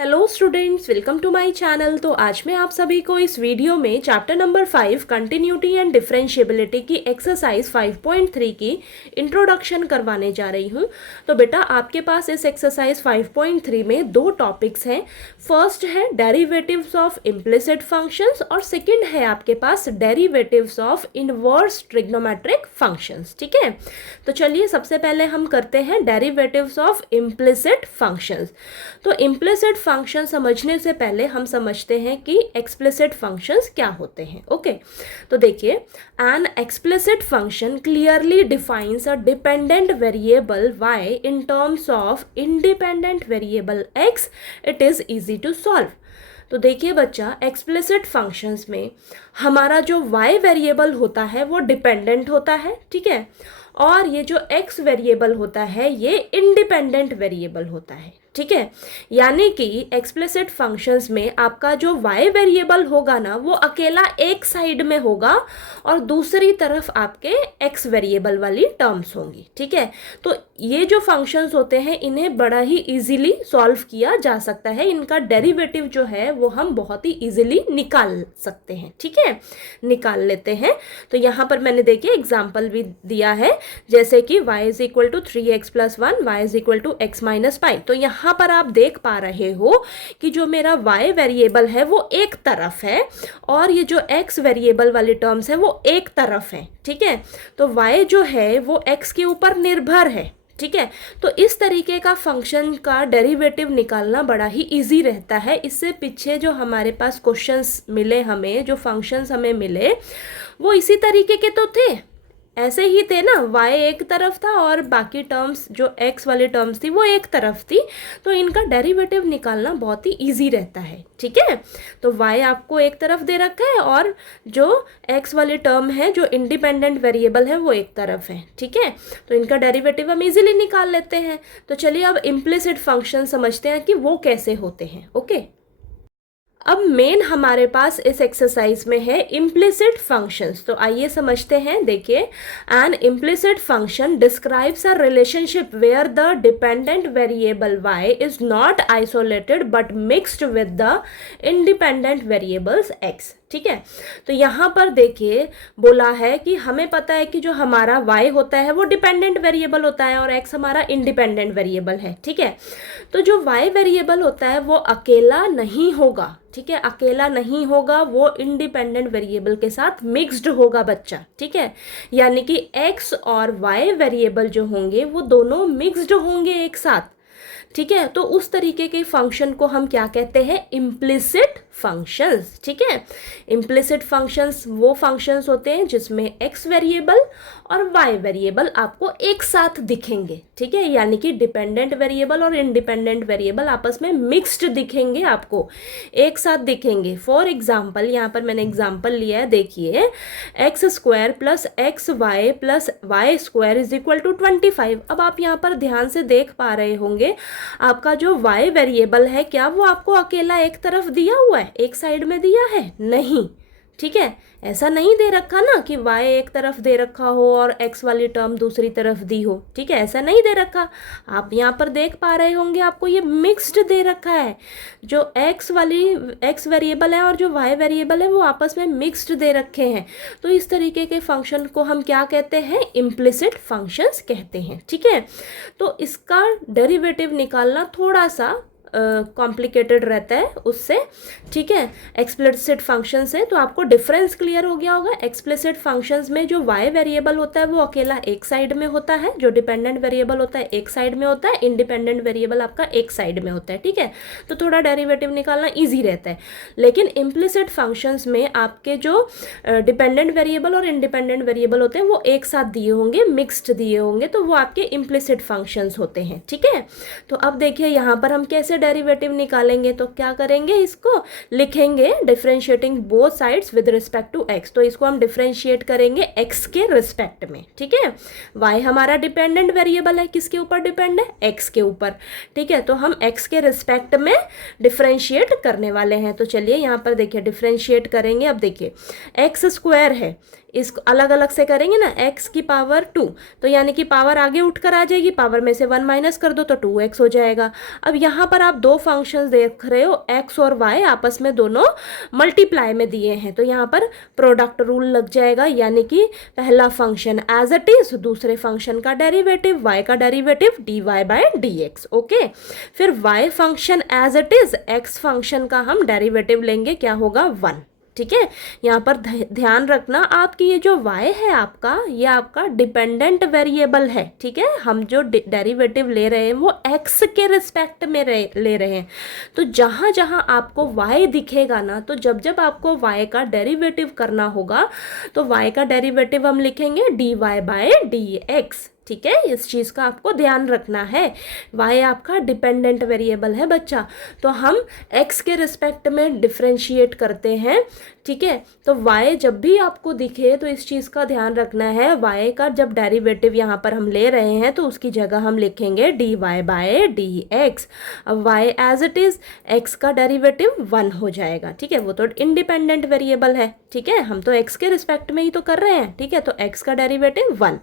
Hello students, welcome to my channel. तो आज मैं आप सभी को इस वीडियो में chapter number 5 continuity and differentiability की एक्सरसाइज 5.3 की इंट्रोडक्शन करवाने जा रही हूँ। तो बेटा आपके पास इस एक्सरसाइज 5.3 में दो टॉपिक्स हैं। फर्स्ट है डेरिवेटिव्स ऑफ इम्प्लिसिट फंक्शंस और सेकंड है आपके पास derivatives of inverse trigonometric functions. ठीक है, तो चलिए सबसे पहले हम करते हैं डेरिवेटिव्स ऑफ इम्प्लिसिट फंक्शंस। तो इम्प्लिसिट फंक्शन समझने से पहले हम समझते हैं कि एक्सप्लिसिट फंक्शंस क्या होते हैं। ओके, तो देखिए, an explicit function clearly defines a dependent variable y in terms of independent variable x। It is easy to solve. तो देखिए बच्चा, एक्सप्लिसिट फंक्शंस में हमारा जो y वेरिएबल होता है वो डिपेंडेंट होता है, ठीक है, और ये जो x वेरिएबल होता है ये इंडिपेंडेंट वेरिएबल होता है। ठीक है, यानी कि एक्सप्लिसिट फंक्शंस में आपका जो y वेरिएबल होगा ना वो अकेला एक साइड में होगा और दूसरी तरफ आपके x वेरिएबल वाली टर्म्स होंगी। ठीक है, तो ये जो फंक्शंस होते हैं इन्हें बड़ा ही इजीली सॉल्व किया जा सकता है। इनका डेरिवेटिव जो है वो हम बहुत ही इजीली निकाल सकते हैं। ठीक है, निकाल लेते हैं। तो यहाँ पर मैंने देखिए एग्जाम्पल भी दिया है, जैसे कि y is equal to 3x + 1, y is equal to x - pi. तो यहाँ पर आप देख पा रहे हो कि जो मेरा y वेरिएबल है वो एक तरफ है और ये जो x वेरिएबल वाली टर्म्स है वो एक तरफ है। ठीक है, तो y जो है वो x के ऊपर निर्भर है। ठीक है, तो इस तरीके का फंक्शन का डेरिवेटिव निकालना बड़ा ही इजी रहता है। इससे पीछे जो हमारे पास क्वेश्चंस मिले, हमें जो फंक्शंस हमें मिले वो इसी तरीके के तो थे, ऐसे ही थे ना। y एक तरफ था और बाकी टर्म्स जो x वाली टर्म्स थी वो एक तरफ थी, तो इनका डेरिवेटिव निकालना बहुत ही इजी रहता है। ठीक है, तो y आपको एक तरफ दे रखा है और जो x वाली टर्म है जो इंडिपेंडेंट वेरिएबल है वो एक तरफ है। ठीक है, तो इनका डेरिवेटिव हम इजीली निकाल लेते हैं। तो चलिए अब इम्प्लिसिट फंक्शन समझते हैं कि वो कैसे होते हैं। ओके, अब मेन हमारे पास इस एक्सरसाइज में है इम्प्लिसिट फंक्शंस। तो आइए समझते हैं। देखिए, an implicit function describes a relationship where the dependent variable y is not isolated but mixed with the independent variables x। ठीक है, तो यहाँ पर देखिए बोला है कि हमें पता है कि जो हमारा y होता है वो डिपेंडेंट वेरिएबल होता है और x हमारा इंडिपेंडेंट वेरिएबल है। ठीक है, तो जो y वेरिएबल होता है वो अकेला नहीं होगा। ठीक है, अकेला नहीं होगा, वो इंडिपेंडेंट वेरिएबल के साथ मिक्स्ड होगा बच्चा। ठीक है, यानी कि x और y वेरिएबल जो होंगे वो दोनों मिक्स्ड होंगे एक साथ। ठीक है, तो उस तरीके के फंक्शन को हम क्या कहते हैं? Implicit functions. ठीक है, इम्प्लिसिट फंक्शंस वो फंक्शंस होते हैं जिसमें x वेरिएबल और y वेरिएबल आपको एक साथ दिखेंगे। ठीक है, यानी कि डिपेंडेंट वेरिएबल और इंडिपेंडेंट वेरिएबल आपस में मिक्स्ड दिखेंगे, आपको एक साथ दिखेंगे। फॉर एग्जाम्पल, यहाँ पर मैंने एग्जाम्पल लिया है, देखिए, x² + xy + y² is equal to 25। अब आप यहाँ पर ध्यान से देख पा रहे होंगे आपका जो y वेरिएबल है क्या वो आपको अकेला एक तरफ दिया हुआ है, एक साइड में दिया है? नहीं। ठीक है, ऐसा नहीं दे रखा ना कि y एक तरफ दे रखा हो और x वाली टर्म दूसरी तरफ दी हो। ठीक है, ऐसा नहीं दे रखा। आप यहाँ पर देख पा रहे होंगे आपको ये मिक्स्ड दे रखा है। जो x वेरिएबल है और जो y वेरिएबल है वो आपस में मिक्स्ड दे रखे हैं। तो इस तरीके के फंक्शन को हम क्या कहते हैं? इम्प्लिसिट फंक्शंस कहते हैं। ठीक है, तो इसका डेरिवेटिव निकालना थोड़ा सा कॉम्प्लिकेटेड रहता है उससे। ठीक है, एक्सप्लिसिट फंक्शन से तो आपको डिफरेंस क्लियर हो गया होगा। एक्सप्लिसिट फंक्शंस में जो y वेरिएबल होता है वो अकेला एक साइड में होता है, जो डिपेंडेंट वेरिएबल होता है एक साइड में होता है, इंडिपेंडेंट वेरिएबल आपका एक साइड में होता है। ठीक है, तो थोड़ा डेरिवेटिव निकालना ईजी रहता है। लेकिन इम्प्लिसिट फंक्शंस में आपके जो डिपेंडेंट वेरिएबल और इंडिपेंडेंट वेरिएबल होते हैं वो एक साथ दिए होंगे, मिक्स्ड दिए होंगे, तो वो आपके इम्प्लिसिट फंक्शंस होते हैं। ठीक है, तो अब देखिए यहाँ पर हम कैसे डेरिवेटिव निकालेंगे। तो क्या करेंगे? इसको लिखेंगे differentiating both sides with respect to x। तो इसको हम डिफरेंशिएट करेंगे x के रिस्पेक्ट में। ठीक है, y हमारा डिपेंडेंट वेरिएबल है, किसके ऊपर डिपेंड है? x के ऊपर। ठीक है, तो हम x के रिस्पेक्ट में डिफरेंशिएट करने वाले हैं। तो चलिए यहाँ पर देखिए डिफरेंशिएट करेंगे। अब देखिए x² है, इसको अलग अलग से करेंगे ना, x की पावर 2, तो यानी कि पावर आगे उठकर आ जाएगी, पावर में से 1 माइनस कर दो तो 2x हो जाएगा। अब यहाँ पर आप दो फंक्शंस देख रहे हो, x और y आपस में दोनों मल्टीप्लाई में दिए हैं, तो यहाँ पर प्रोडक्ट रूल लग जाएगा, यानी कि पहला फंक्शन एज इट इज, दूसरे फंक्शन का डेरिवेटिव y का derivative dy by dx। Okay, फिर y function as it is, x function का हम डेरिवेटिव लेंगे, क्या होगा 1। ठीक है, यहाँ पर ध्यान रखना आपकी ये जो y है आपका, ये आपका डिपेंडेंट वेरिएबल है। ठीक है, हम जो डेरिवेटिव ले रहे हैं वो x के रिस्पेक्ट में ले रहे हैं, तो जहाँ जहाँ आपको y दिखेगा ना, तो जब जब आपको y का डेरिवेटिव करना होगा तो y का डेरिवेटिव हम लिखेंगे dy बाय dx। ठीक है, इस चीज़ का आपको ध्यान रखना है। y आपका डिपेंडेंट वेरिएबल है बच्चा, तो हम x के रिस्पेक्ट में डिफ्रेंशिएट करते हैं। ठीक है, तो y जब भी आपको दिखे तो इस चीज़ का ध्यान रखना है, y का जब डेरिवेटिव यहाँ पर हम ले रहे हैं तो उसकी जगह हम लिखेंगे dy बाय dx। अब y as it is, x का डेरिवेटिव 1 हो जाएगा। ठीक है, वो तो इंडिपेंडेंट वेरिएबल है। ठीक है, हम तो x के रिस्पेक्ट में ही तो कर रहे हैं। ठीक है, तो x का डेरिवेटिव 1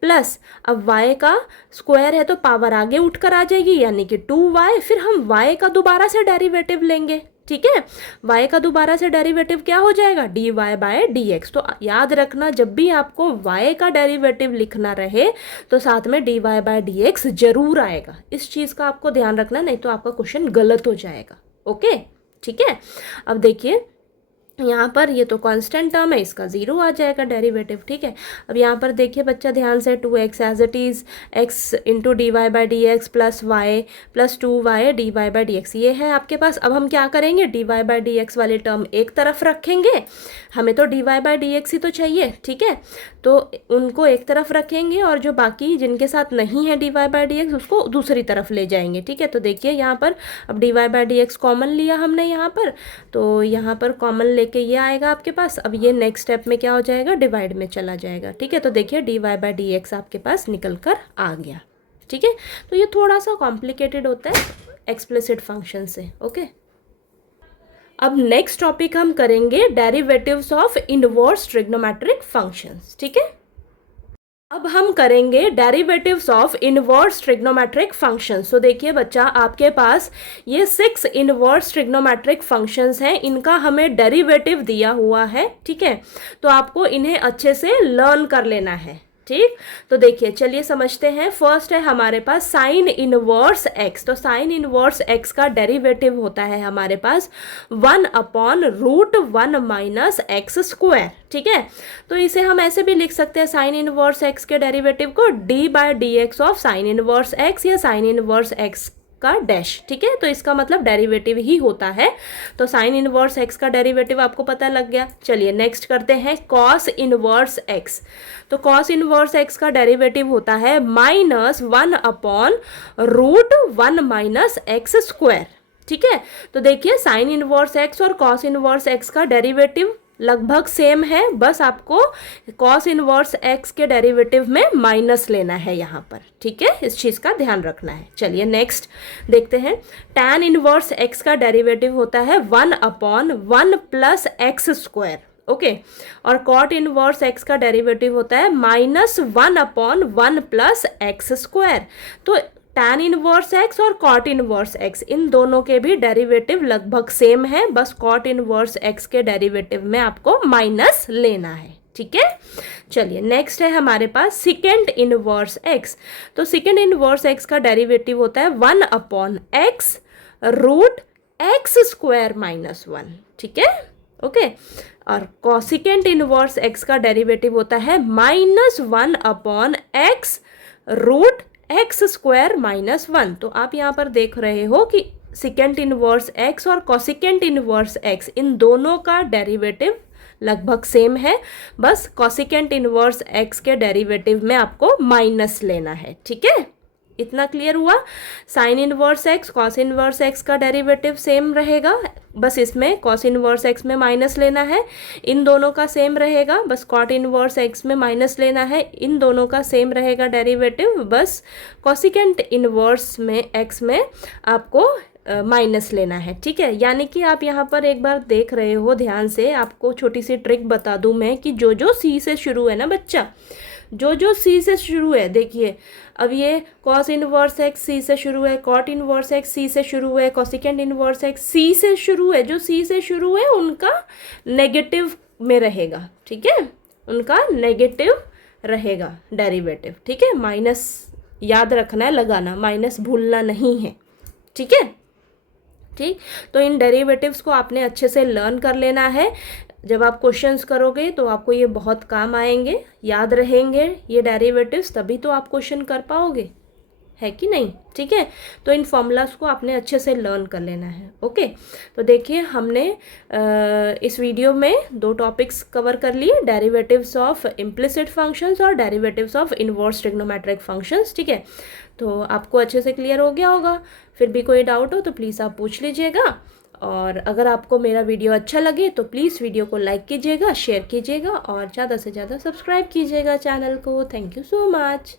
प्लस, अब y का स्क्वायर है तो पावर आगे उठकर आ जाएगी, यानी कि 2y, फिर हम y का दोबारा से डेरिवेटिव लेंगे। ठीक है, y का दोबारा से डेरिवेटिव क्या हो जाएगा dy बाय dx। तो याद रखना, जब भी आपको y का डेरिवेटिव लिखना रहे तो साथ में dy बाय dx जरूर आएगा। इस चीज़ का आपको ध्यान रखना, नहीं तो आपका क्वेश्चन गलत हो जाएगा। ओके, ठीक है, अब देखिए यहाँ पर ये तो कांस्टेंट टर्म है, इसका 0 आ जाएगा डेरिवेटिव। ठीक है, अब यहाँ पर देखिए बच्चा ध्यान से, 2x as it is, x into D Y by D X plus Y plus 2y dy by D X, ये है आपके पास। अब हम क्या करेंगे, dy बाई डी एक्स वाली टर्म एक तरफ रखेंगे, हमें तो dy बाई डी एक्स ही तो चाहिए। ठीक है, तो उनको एक तरफ रखेंगे और जो बाकी जिनके साथ नहीं है dy बाई डी एक्स उसको दूसरी तरफ ले जाएंगे। ठीक है, तो देखिए यहाँ पर अब dy by D x common लिया हमने यहाँ पर, तो यहाँ पर कॉमन कि ये आएगा आपके पास। अब ये नेक्स्ट स्टेप में क्या हो जाएगा, डिवाइड में चला जाएगा। ठीक है, तो देखिए dy बाई डी एक्स आपके पास निकल कर आ गया। ठीक है, तो ये थोड़ा सा कॉम्प्लिकेटेड होता है एक्सप्लिसिट फंक्शन से। ओके, अब नेक्स्ट टॉपिक हम करेंगे derivatives of inverse trigonometric functions. ठीक है, अब हम करेंगे derivatives of inverse trigonometric functions. तो देखिए बच्चा, आपके पास ये 6 इनवर्स ट्रिग्नोमेट्रिक फंक्शंस हैं, इनका हमें डेरिवेटिव दिया हुआ है। ठीक है, तो आपको इन्हें अच्छे से लर्न कर लेना है। ठीक, तो देखिए चलिए समझते हैं। फर्स्ट है हमारे पास साइन इनवर्स x। तो साइन इनवर्स x का डेरिवेटिव होता है हमारे पास 1/√1 माइनस एक्स स्क्वायर। ठीक है, तो इसे हम ऐसे भी लिख सकते हैं, साइन इनवर्स x के डेरिवेटिव को D by D x of sine inverse x या साइन इनवर्स x का डैश। ठीक है, तो इसका मतलब डेरिवेटिव ही होता है। तो साइन इनवर्स x का डेरिवेटिव आपको पता लग गया। चलिए नेक्स्ट करते हैं कॉस इनवर्स x। तो कॉस इनवर्स x का डेरिवेटिव होता है -1/√1 माइनस एक्स स्क्वायर। ठीक है, तो देखिए साइन इनवर्स x और कॉस इनवर्स x का डेरिवेटिव लगभग सेम है, बस आपको कॉस इनवर्स x के डेरिवेटिव में माइनस लेना है यहाँ पर। ठीक है, इस चीज़ का ध्यान रखना है। चलिए नेक्स्ट देखते हैं, टैन इनवर्स x का डेरिवेटिव होता है 1/1 प्लस एक्स स्क्वायर। ओके, और कॉट इनवर्स x का डेरिवेटिव होता है -1/1 प्लस एक्स स्क्वायर। तो टैन इनवर्स x और कॉट इनवर्स x, इन दोनों के भी डेरिवेटिव लगभग सेम है, बस कॉट इनवर्स x के डेरिवेटिव में आपको माइनस लेना है। ठीक है, चलिए नेक्स्ट है हमारे पास सेकेंड इनवर्स x। तो सेकेंड इनवर्स x का डेरिवेटिव होता है 1/x√x² - 1। ठीक है, ओके, और कोसेकेंट इनवर्स x का डेरिवेटिव होता है -1/x√x² - 1। तो आप यहाँ पर देख रहे हो कि सेकेंड इनवर्स x और कोसेकेंट इनवर्स x, इन दोनों का डेरिवेटिव लगभग सेम है, बस कोसेकेंट इनवर्स x के डेरिवेटिव में आपको माइनस लेना है। ठीक है, इतना क्लियर हुआ। Sine inverse x cos inverse x का डेरिवेटिव सेम रहेगा, बस इसमें कॉस इनवर्स x में माइनस लेना है। इन दोनों का सेम रहेगा, बस कॉट इनवर्स x में माइनस लेना है। इन दोनों का सेम रहेगा डेरिवेटिव, बस कोसेकेंट इनवर्स में x में आपको माइनस लेना है, ठीक है। यानी कि आप यहाँ पर एक बार देख रहे हो ध्यान से, आपको छोटी सी ट्रिक बता दूँ मैं कि जो जो सी से शुरू है ना बच्चा, जो जो सी से शुरू है, देखिए अब ये कॉस इनवर्स एक्स सी से शुरू है, कॉट इनवर्स एक्स सी से शुरू है, कोसिकेंड इनवर्स एक्स सी से शुरू है, जो सी से शुरू है उनका नेगेटिव में रहेगा, ठीक है, उनका नेगेटिव रहेगा डेरिवेटिव, ठीक है। माइनस याद रखना है, लगाना, माइनस भूलना नहीं है, ठीक है। ठीक, तो इन डेरिवेटिव्स को आपने अच्छे से लर्न कर लेना है। जब आप क्वेश्चंस करोगे तो आपको ये बहुत काम आएंगे, याद रहेंगे ये डेरिवेटिव्स, तभी तो आप क्वेश्चन कर पाओगे, है कि नहीं, ठीक है। तो इन फॉर्मूलाज को आपने अच्छे से लर्न कर लेना है, ओके। तो देखिए हमने इस वीडियो में 2 टॉपिक्स कवर कर लिए, डेरिवेटिव्स ऑफ इम्प्लिसिट फंक्शंस और derivatives of inverse trigonometric functions, ठीक है। तो आपको अच्छे से क्लियर हो गया होगा। फिर भी कोई डाउट हो तो प्लीज़ आप पूछ लीजिएगा, और अगर आपको मेरा वीडियो अच्छा लगे तो प्लीज़ वीडियो को लाइक कीजिएगा, शेयर कीजिएगा और ज़्यादा से ज़्यादा सब्सक्राइब कीजिएगा चैनल को। Thank you so much.